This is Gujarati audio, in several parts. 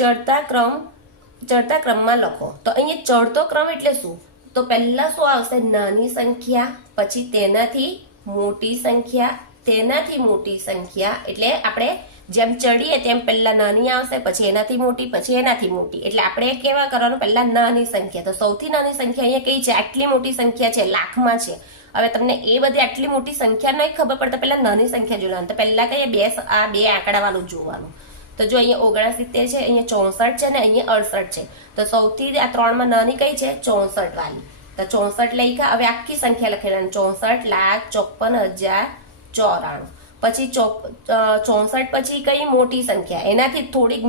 ચડતા ક્રમમાં લખો. તો અહીંયા ચડતો ક્રમ એટલે શું? તો પહેલા શું આવશે? નાની સંખ્યા, પછી તેનાથી મોટી સંખ્યા, તેનાથી મોટી સંખ્યા. એટલે આપણે જેમ ચડીએ તેમ પહેલા નાની આવશે, પછી એનાથી મોટી, પછી એનાથી મોટી. એટલે આપણે કેવા કરવાનું? પહેલા નાની સંખ્યા. તો સૌથી નાની સંખ્યા અહીંયા કઈ છે? આટલી મોટી સંખ્યા છે, લાખમાં છે. હવે તમને એ બધી આટલી મોટી સંખ્યા નહીં ખબર પડે તો પહેલા નાની સંખ્યા જોવાનું. તો પહેલા કહીએ બે આંકડા વાળું જોવાનું. તો જો અહીંયા 69 છે, અહીંયા 64 છે, ને અહીંયા 68 છે. તો સૌથી આ ત્રણમાં નાની કઈ છે? 64 વાળી. તો 64 લખ્યા. હવે આખી સંખ્યા લખેલા 64,54,094. પછી 64 પછી કઈ મોટી સંખ્યા? એનાથી થોડીક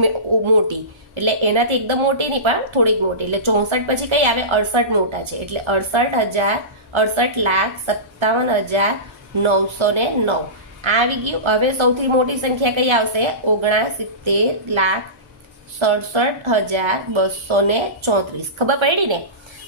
મોટી, એટલે એનાથી એકદમ મોટી નહીં પણ થોડીક મોટી. એટલે 64 પછી કઈ આવે? 68 મોટા છે. એટલે 68,57,909 આવી ગયું. હવે સૌથી મોટી સંખ્યા કઈ આવશે? 69,67,234. ખબર પડી ને?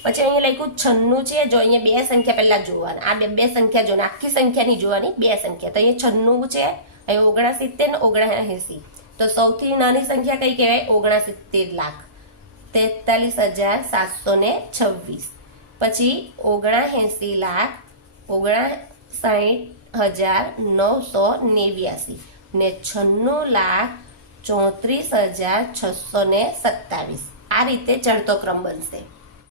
પછી અહીંયા લખ્યું 96 છે. જો અહીંયા બે સંખ્યા પહેલા જોવાના. આ બે સંખ્યા જોવાની, આખી સંખ્યા નહીં જોવાની, બે સંખ્યા. તો અહીંયા 96 છે, અહીંયા 69 ને 79. તો સૌથી નાની સંખ્યા કઈ કહેવાય? 69,43,726. પછી 79,59,989 ને 96,34,627. આ રીતે ચડતો ક્રમ બનશે.